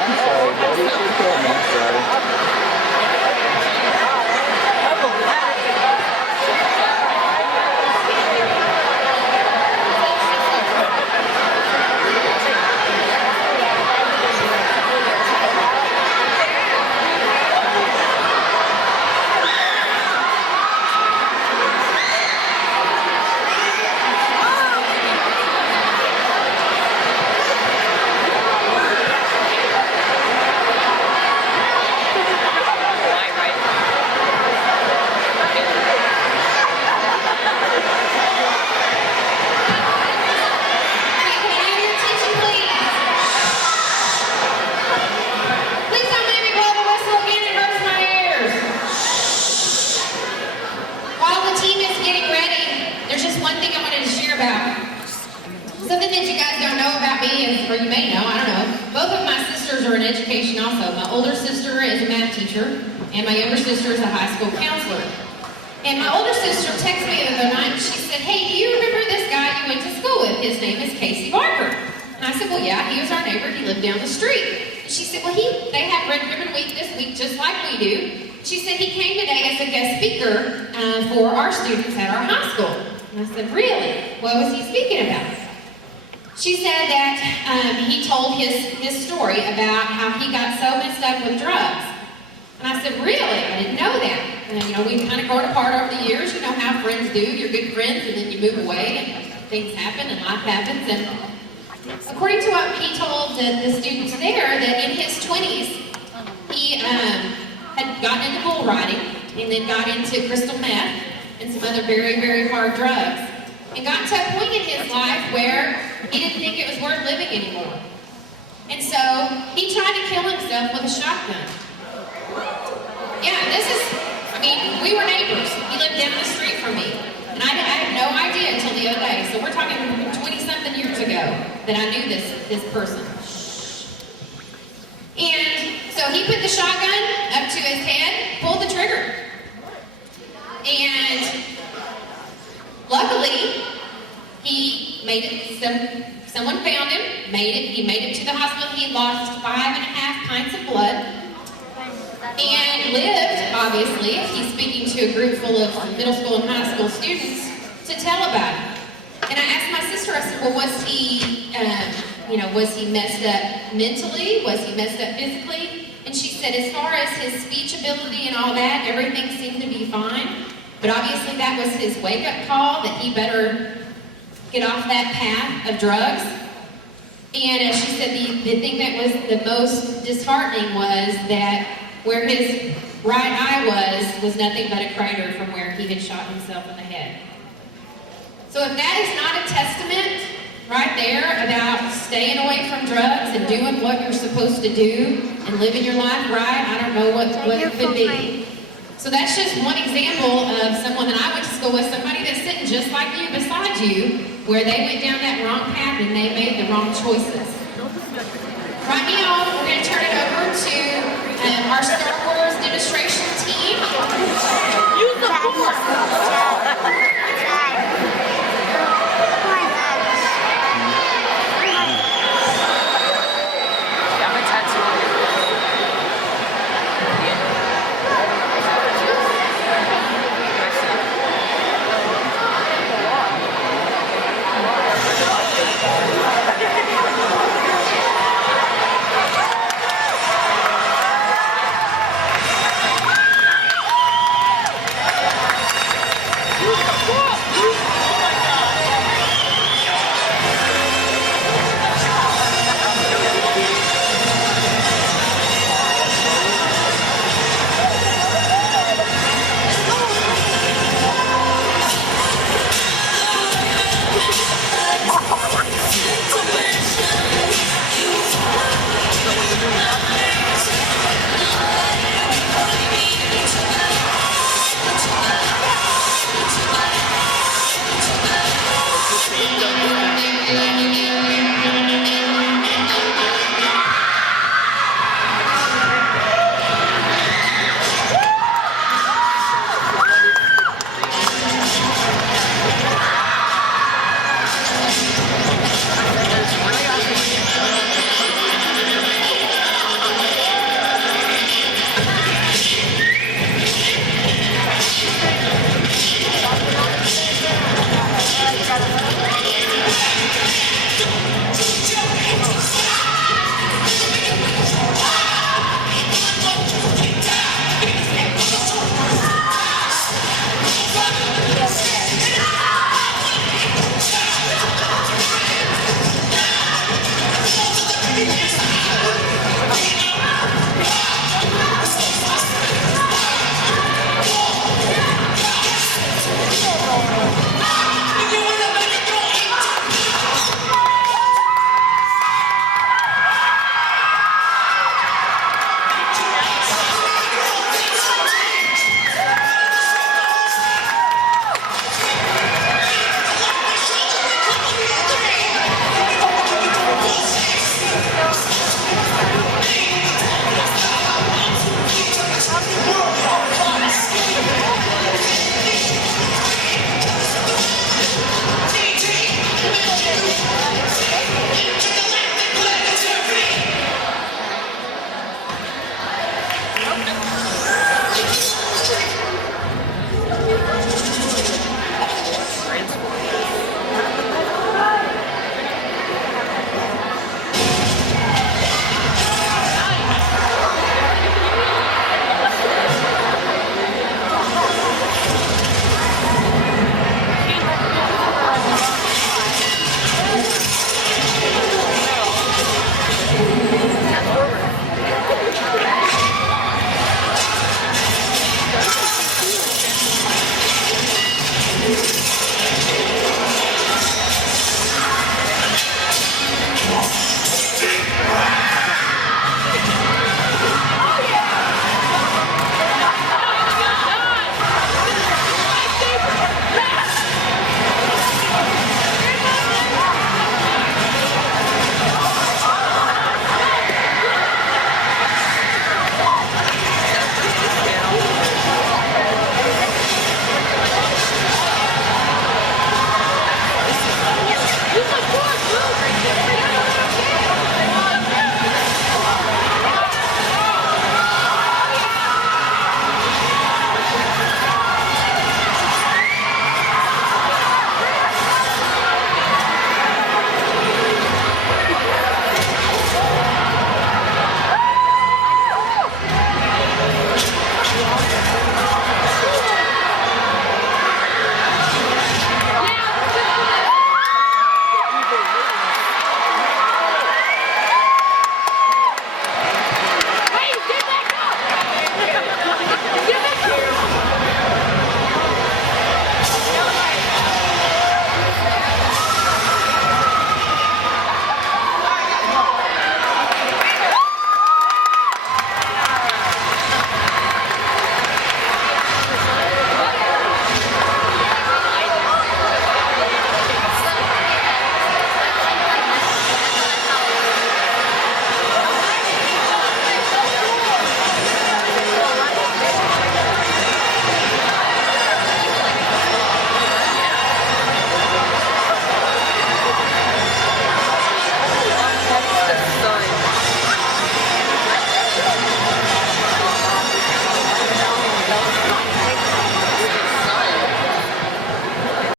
I'm sorry, buddy. She told me. I'm sorry. Something that you guys don't know about me is, or you may know, I don't know, both of my sisters are in education also. My older sister is a math teacher, and my younger sister is a high school counselor. And my older sister texted me the other night, and she said, hey, do you remember this guy you went to school with? His name is Casey Barker. And I said, well, yeah, he was our neighbor. He lived down the street. And she said, well, they have Red Ribbon Week this week just like we do. She said he came today as a guest speaker for our students at our high school. And I said, really? What was he speaking about? She said that he told his story about how he got so messed up with drugs. And I said, really? I didn't know that. And, you know, we've kind of grown apart over the years. You know how friends do. You're good friends, and then you move away, and things happen, and life happens. And according to what he told the students there, that in his 20s, he had gotten into bull riding, and then got into crystal meth and some other very, very hard drugs. And got to a point in his life where he didn't think it was worth living anymore. And so he tried to kill himself with a shotgun. Yeah, we were neighbors. He lived down the street from me. And I had no idea until the other day. So we're talking 20-something years ago that I knew this person. And so he put the shotgun up to his head, pulled the trigger. And luckily, he made it. Someone found him, he made it to the hospital. He lost 5.5 pints of blood and lived, obviously, if he's speaking to a group full of middle school and high school students, to tell about it. And I asked my sister, I said, well, was he messed up mentally? Was he messed up physically? And she said, as far as his speech ability and all that, everything seemed to be fine. But obviously that was his wake-up call, that he better get off that path of drugs. And as she said, the thing that was the most disheartening was that where his right eye was nothing but a crater from where he had shot himself in the head. So if that is not a testament right there about staying away from drugs and doing what you're supposed to do and living your life right, I don't know what it could be. So that's just one example of someone that I went to school with, somebody that's sitting just like you beside you, where they went down that wrong path and they made the wrong choices. Right now, we're going to turn it over to our Star Wars